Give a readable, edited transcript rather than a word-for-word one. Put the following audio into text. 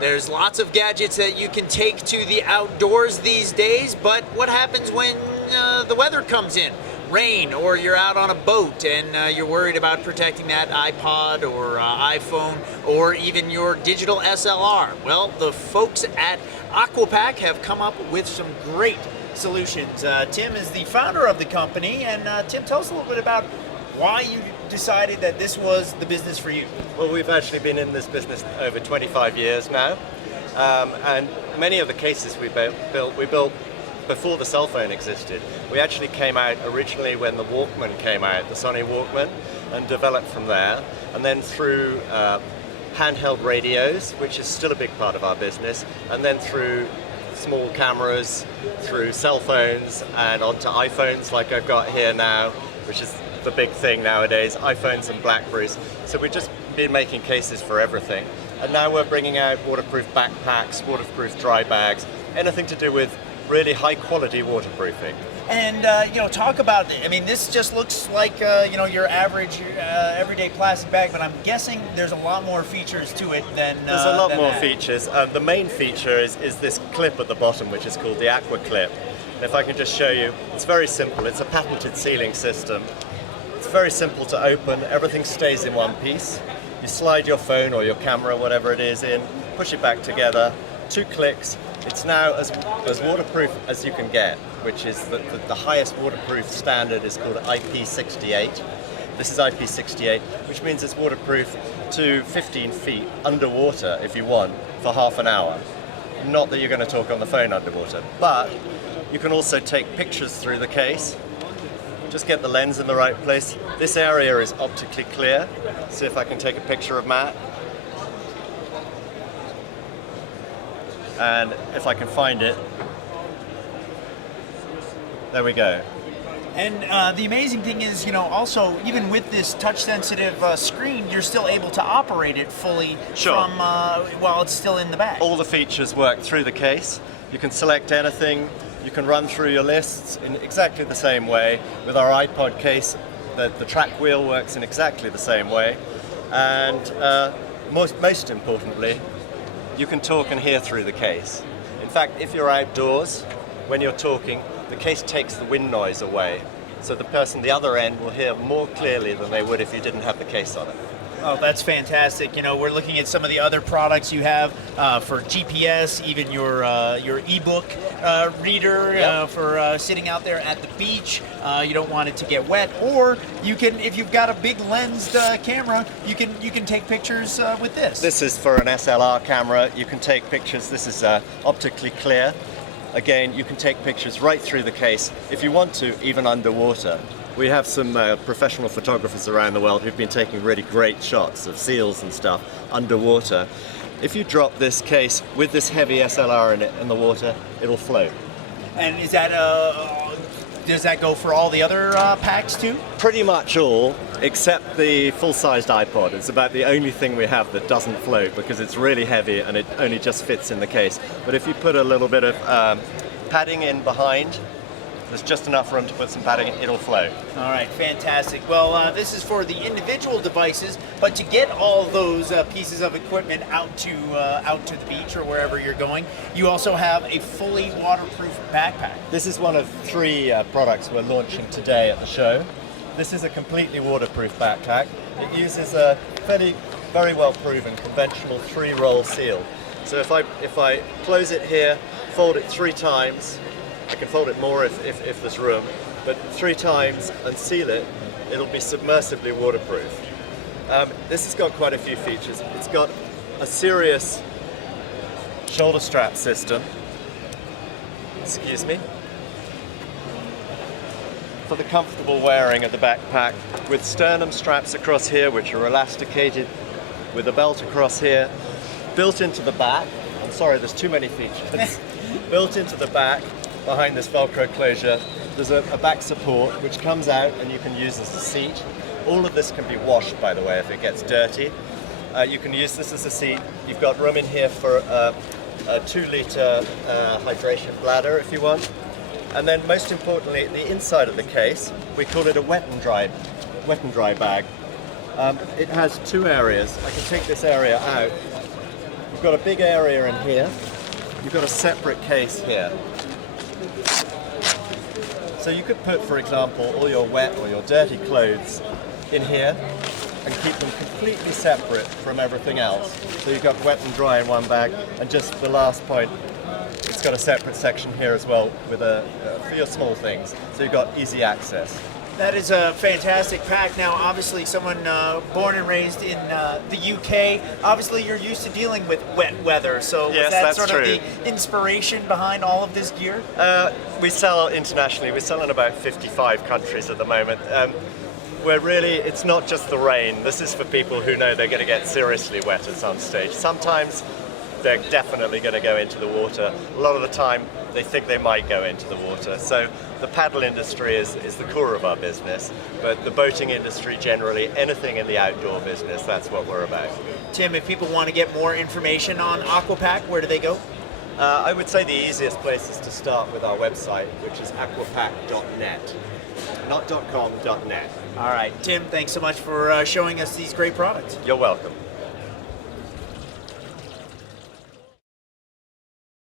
There's lots of gadgets that you can take to the outdoors these days, but what happens when the weather comes in? Rain, or you're out on a boat and you're worried about protecting that iPod or iPhone or even your digital SLR. Well, the folks at Aquapac have come up with some great solutions. Tim is the founder of the company, and Tim, tell us a little bit about why you decided that this was the business for you. Well, we've actually been in this business over 25 years now, and many of the cases we built before the cell phone existed. We actually came out originally when the Walkman came out, the Sony Walkman, and developed from there. And then through handheld radios, which is still a big part of our business, and then through small cameras, through cell phones, and onto iPhones like I've got here now, which is the big thing nowadays, iPhones and Blackberries. So we've just been making cases for everything. And now we're bringing out waterproof backpacks, waterproof dry bags, anything to do with really high quality waterproofing. And talk about it. I mean, this just looks like your average everyday plastic bag, but I'm guessing there's a lot more features to it than there's a lot more that. features. The main feature is this clip at the bottom, which is called the Aqua Clip. And if I can just show you, it's very simple. It's a patented sealing system. It's very simple to open. Everything stays in one piece. You slide your phone or your camera, whatever it is, in, push it back together, 2 clicks. It's now as waterproof as you can get, which is the highest waterproof standard is called IP68. This is IP68, which means it's waterproof to 15 feet underwater if you want for half an hour. Not that you're going to talk on the phone underwater, but you can also take pictures through the case. Just get the lens in the right place. This area is optically clear. See if I can take a picture of Matt. And if I can find it, there we go. And the amazing thing is, also even with this touch-sensitive screen, you're still able to operate it fully from while it's still in the bag. All the features work through the case. You can select anything. You can run through your lists in exactly the same way. With our iPod case, the track wheel works in exactly the same way. And most importantly, you can talk and hear through the case. In fact, if you're outdoors, when you're talking, the case takes the wind noise away. So the person at the other end will hear more clearly than they would if you didn't have the case on it. Oh, that's fantastic. We're looking at some of the other products you have for GPS, even your ebook reader for sitting out there at the beach. You don't want it to get wet, or you can, if you've got a big lensed camera, you can take pictures with this. This is for an SLR camera. You can take pictures. This is optically clear. Again, you can take pictures right through the case if you want to, even underwater. We have some professional photographers around the world who've been taking really great shots of seals and stuff underwater. If you drop this case with this heavy SLR in it in the water, it'll float. And is that does that go for all the other packs too? Pretty much all, except the full-sized iPod. It's about the only thing we have that doesn't float because it's really heavy and it only just fits in the case. But if you put a little bit of padding in behind, there's just enough room to put some padding in, it'll float. All right, fantastic. Well, this is for the individual devices, but to get all those pieces of equipment out to the beach or wherever you're going, you also have a fully waterproof backpack. This is one of 3 products we're launching today at the show. This is a completely waterproof backpack. It uses a very well proven conventional 3-roll seal. So if I close it here, fold it 3 times, I can fold it more if there's room, but 3 times and seal it, it'll be submersively waterproof. This has got quite a few features. It's got a serious shoulder strap system, excuse me, for the comfortable wearing of the backpack, with sternum straps across here which are elasticated, with a belt across here, built into the back. I'm sorry, there's too many features. Built into the back, behind this Velcro closure, there's a back support which comes out and you can use as a seat. All of this can be washed, by the way, if it gets dirty. You can use this as a seat. You've got room in here for a 2-litre hydration bladder if you want. And then most importantly, the inside of the case, we call it a wet and dry bag. It has 2 areas. I can take this area out, You've got a big area in here. You've got a separate case here. So you could put, for example, all your wet or your dirty clothes in here and keep them completely separate from everything else. So you've got wet and dry in one bag, and just the last point, it's got a separate section here as well with for your small things. So you've got easy access. That is a fantastic pack. Now, obviously, someone born and raised in the UK, obviously you're used to dealing with wet weather. So yes, was that that's sort true. of the inspiration behind all of this gear? We sell internationally. We sell in about 55 countries at the moment. It's not just the rain. This is for people who know they're going to get seriously wet at some stage. Sometimes they're definitely going to go into the water. A lot of the time, they think they might go into the water. So the paddle industry is the core of our business, but the boating industry generally, anything in the outdoor business, that's what we're about. Tim, if people want to get more information on Aquapac, where do they go? I would say the easiest place is to start with our website, which is aquapac.net. Not .com, .net. All right, Tim, thanks so much for showing us these great products. You're welcome.